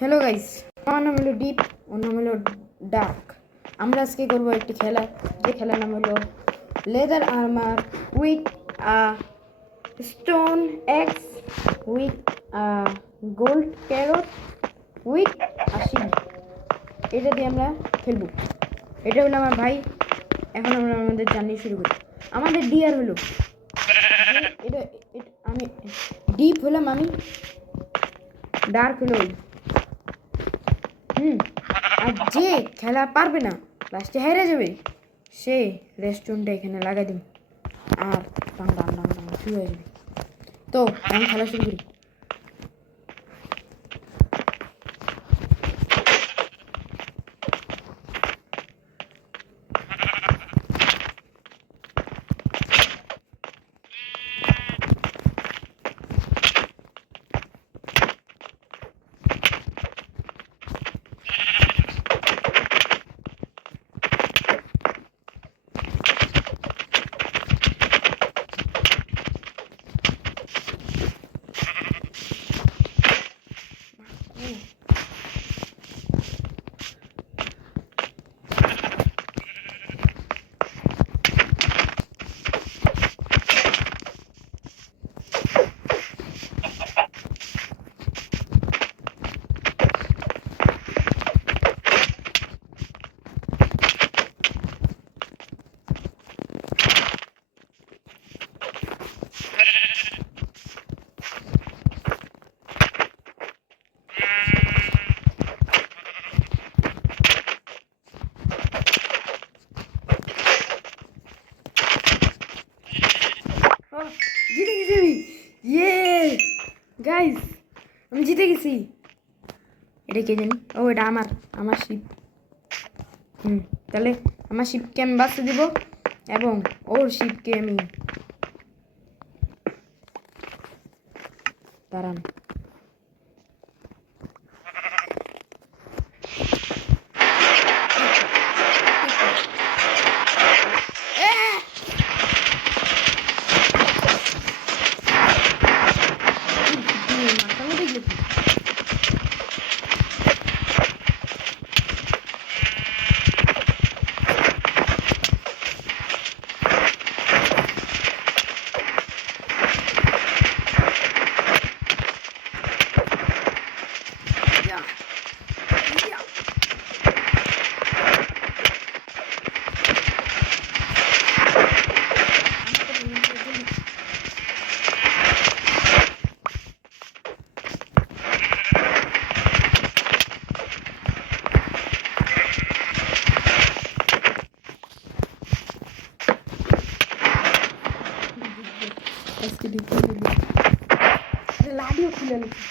Hello guys, আমার নাম হলো ডিপ, ওর নাম হলো ডার্ক। আমরা আজকে করবো একটি খেলা, যে খেলার নাম হলো leather armour with a stone x with a gold carrot with a shield. এটা দিয়ে আমরা খেলবো। এটা হলো আমার ভাই। এখন আমরা আমাদের জার্নি শুরু করি। আমাদের ডিয়ার হলো এটা আমি ডিপ হলাম আমি, ডার্ক হলো ওই। আর যে খেলা পারবে না, লাস্টে হেরে যাবে, সে রেস্টুরেন্টটা এখানে লাগাই দিন আর টান টান টান টান শুরু হয়ে যাবে। তো আমি খেলা শুরু করি। জিতে গেছি আমি, ইয়ে গাইস, আমি জিতে গেছি। এটা কে জানি? ও, এটা আমার আমার শিপ। তাহলে আমার শিপকে আমি বাঁচতে দিব এবং ওর শিপকে আমি দাঁড়ান। আজকে ডিপ লাডিও খুলে নিচ্ছি।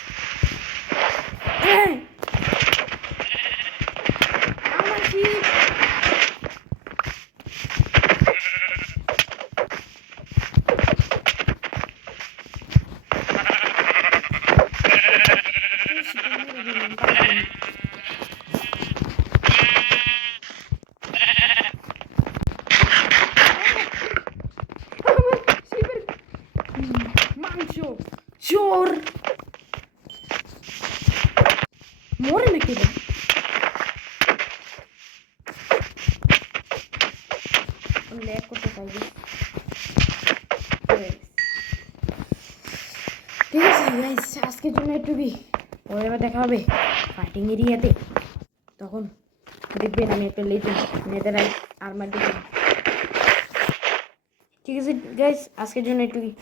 আমার শিপ মাংস চোর মরে নাকি রে? ল্যাগ করতে পারবে। ঠিক আছে গাইস, আজকের জন্য এটুকুই। পরে আবার দেখা হবে ফাইটিং এরিয়াতে। তখন দেখবেন আমি একটা লেজেন্ড নেদাররাইট আর্মার দেখবেন। ঠিক আছে গাইস, আজকের জন্য এটুকুই।